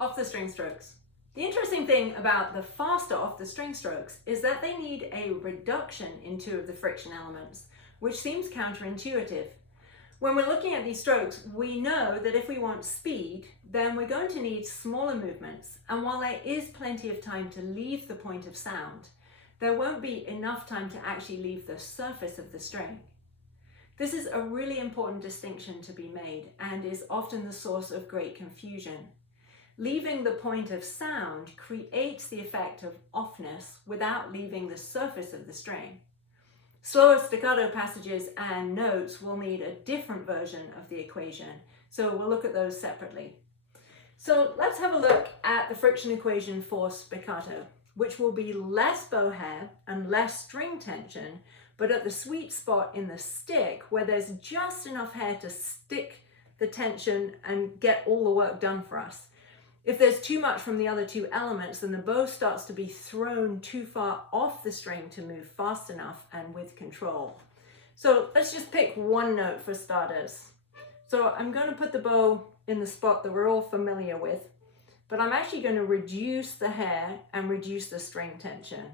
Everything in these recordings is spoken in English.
Off the string strokes. The interesting thing about the faster off the string strokes is that they need a reduction in two of the friction elements, which seems counterintuitive. When we're looking at these strokes, we know that if we want speed, then we're going to need smaller movements. And while there is plenty of time to leave the point of sound, there won't be enough time to actually leave the surface of the string. This is a really important distinction to be made and is often the source of great confusion. Leaving the point of sound creates the effect of offness without leaving the surface of the string. Slower staccato passages and notes will need a different version of the equation, so we'll look at those separately. So let's have a look at the friction equation for spiccato, which will be less bow hair and less string tension, but at the sweet spot in the stick where there's just enough hair to stick the tension and get all the work done for us. If there's too much from the other two elements, then the bow starts to be thrown too far off the string to move fast enough and with control. So let's just pick one note for starters. So I'm going to put the bow in the spot that we're all familiar with, but I'm actually going to reduce the hair and reduce the string tension.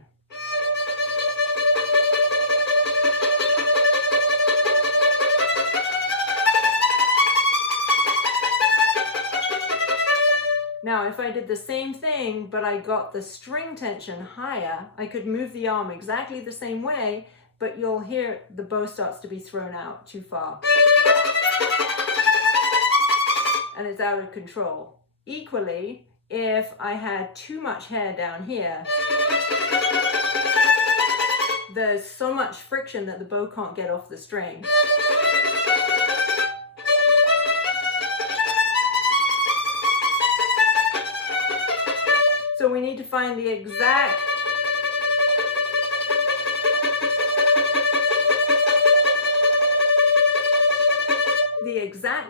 Now, if I did the same thing, but I got the string tension higher, I could move the arm exactly the same way, but you'll hear the bow starts to be thrown out too far. And it's out of control. Equally, if I had too much hair down here, there's so much friction that the bow can't get off the string. So we need to find the exact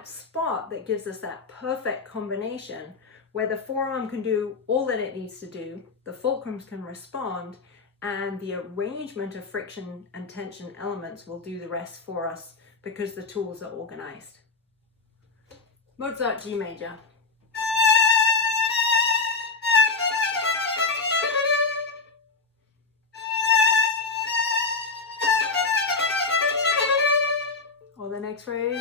spot that gives us that perfect combination where the forearm can do all that it needs to do, the fulcrums can respond, and the arrangement of friction and tension elements will do the rest for us because the tools are organized. Mozart G major. Or the next phrase.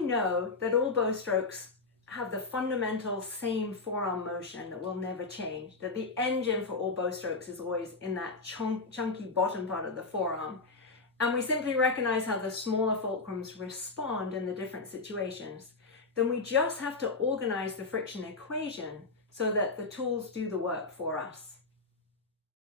Know that all bow strokes have the fundamental same forearm motion that will never change, that the engine for all bow strokes is always in that chunky bottom part of the forearm, and we simply recognize how the smaller fulcrums respond in the different situations, then we just have to organize the friction equation so that the tools do the work for us.